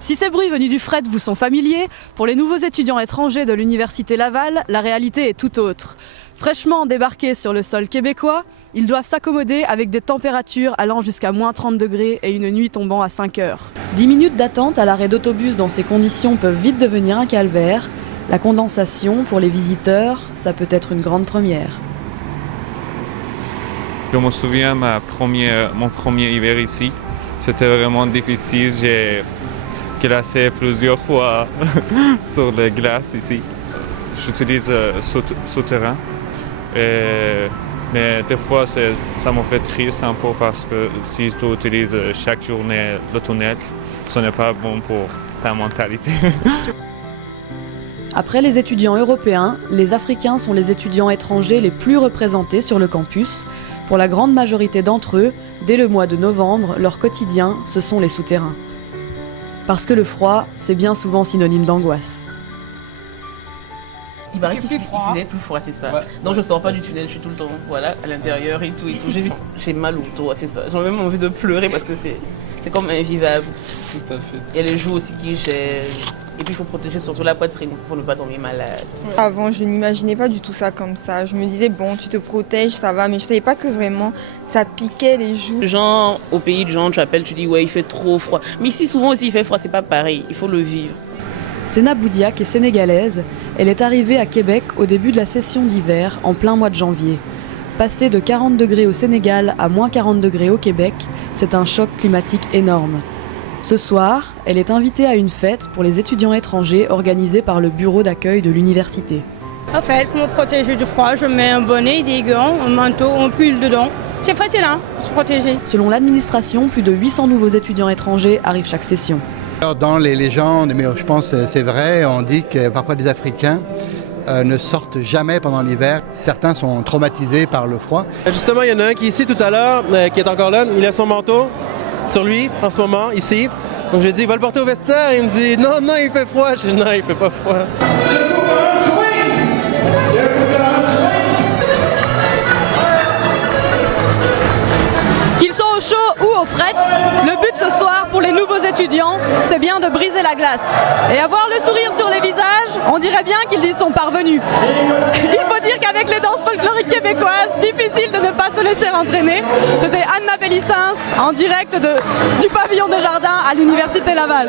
Si ces bruits venus du fret vous sont familiers, pour les nouveaux étudiants étrangers de l'Université Laval, la réalité est tout autre. Fraîchement débarqués sur le sol québécois, ils doivent s'accommoder avec des températures allant jusqu'à moins 30 degrés et une nuit tombant à 5 heures. 10 minutes d'attente à l'arrêt d'autobus dans ces conditions peuvent vite devenir un calvaire. La condensation, pour les visiteurs, ça peut être une grande première. Je me souviens mon premier hiver ici. C'était vraiment difficile. J'ai glacé plusieurs fois sur la glace ici. J'utilise souterrain. Mais des fois, ça me fait triste un peu parce que si tu utilises chaque journée le tunnel, ce n'est pas bon pour ta mentalité. Après les étudiants européens, les Africains sont les étudiants étrangers les plus représentés sur le campus. Pour la grande majorité d'entre eux, dès le mois de novembre, leur quotidien, ce sont les souterrains. Parce que le froid, c'est bien souvent synonyme d'angoisse. Il paraît qu'il faisait plus froid, c'est ça. Ouais. Donc je sors pas du tunnel, je suis tout le temps voilà, à l'intérieur et tout. J'ai mal au dos, c'est ça. J'ai même envie de pleurer parce que c'est comme invivable. Tout à fait. Il y a les joues aussi qui gèlent. Et puis il faut protéger surtout la poitrine pour ne pas tomber malade. Avant, je n'imaginais pas du tout ça comme ça. Je me disais, bon, tu te protèges, ça va, mais je savais pas que vraiment ça piquait les joues. Genre, au pays de gens, tu appelles, tu dis, ouais, il fait trop froid. Mais ici, souvent aussi, il fait froid, c'est pas pareil. Il faut le vivre. Séna Boudiak est sénégalaise. Elle est arrivée à Québec au début de la session d'hiver, en plein mois de janvier. Passer de 40 degrés au Sénégal à moins 40 degrés au Québec, c'est un choc climatique énorme. Ce soir, elle est invitée à une fête pour les étudiants étrangers organisée par le bureau d'accueil de l'université. En fait, pour me protéger du froid, je mets un bonnet, des gants, un manteau, un pull dedans. C'est facile pour se protéger. Selon l'administration, plus de 800 nouveaux étudiants étrangers arrivent chaque session. Dans les légendes, mais je pense que c'est vrai, on dit que parfois les Africains ne sortent jamais pendant l'hiver. Certains sont traumatisés par le froid. Justement, il y en a un qui est ici tout à l'heure, qui est encore là. Il a son manteau sur lui en ce moment, ici. Donc je lui ai dit, va le porter au vestiaire. Il me dit, non, il fait froid. Je dis, non, il fait pas froid. Qu'ils soient au chaud ou au fret, le but ce soir pour les nouveaux étudiants, c'est bien de briser la glace. Et avoir le sourire sur les visages, on dirait bien qu'ils y sont parvenus. Il faut dire qu'avec les danses folkloriques québécoises, difficile de ne pas se laisser entraîner. C'était Anna Bellissens en direct du pavillon des Jardins à l'Université Laval.